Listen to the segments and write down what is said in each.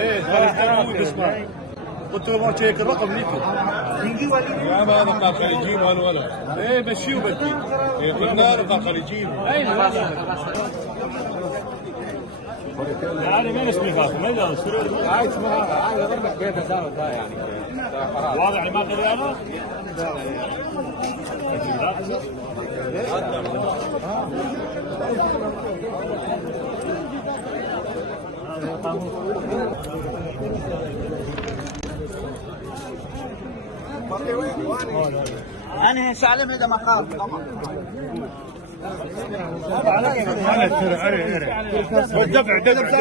ايه خليجي مو بسمع. قلت له ما تشيك الرقم ليكم. يا ما هذا قال خليجيين ولا ايه مشيه وبدي. إيه قلنا له قال خليجيين. يعني مين اسمه يخاف؟ ما له سرور. هاي اسمها هاي ضربك بيتها دار ده يعني واضح يعني ما قدر يعرف؟ أنا سالم إذا ما خاف والدفع دفع.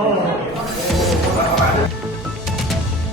Oh.